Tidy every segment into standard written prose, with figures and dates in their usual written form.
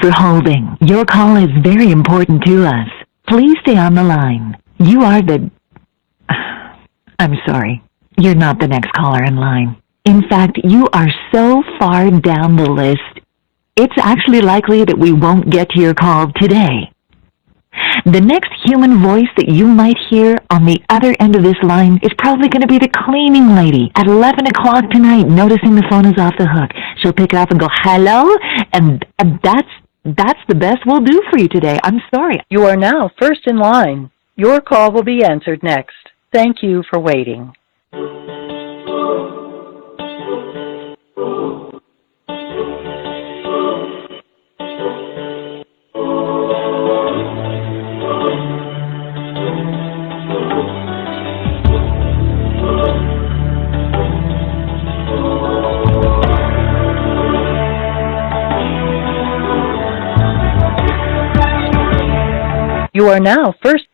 For holding. Your call is very important to us. Please stay on the line. You are the... I'm sorry. You're not the next caller in line. In fact, you are so far down the list, it's actually likely that we won't get to your call today. The next human voice that you might hear on the other end of this line is probably going to be the cleaning lady at 11 o'clock tonight, noticing the phone is off the hook. She'll pick it up and go, hello? And that's the best we'll do for you today. I'm sorry. You are now first in line. Your call will be answered next. Thank you for waiting. You are now first.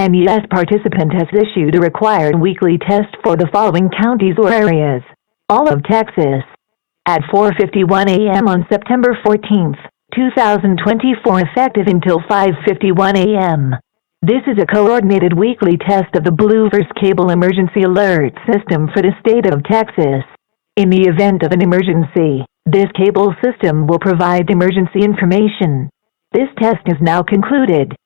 An EAS participant has issued a required weekly test for the following counties or areas. All of Texas. At 4:51 a.m. on September 14th, 2024, effective until 5:51 a.m. This is a coordinated weekly test of the Blueverse Cable Emergency Alert System for the state of Texas. In the event of an emergency, this cable system will provide emergency information. This test is now concluded.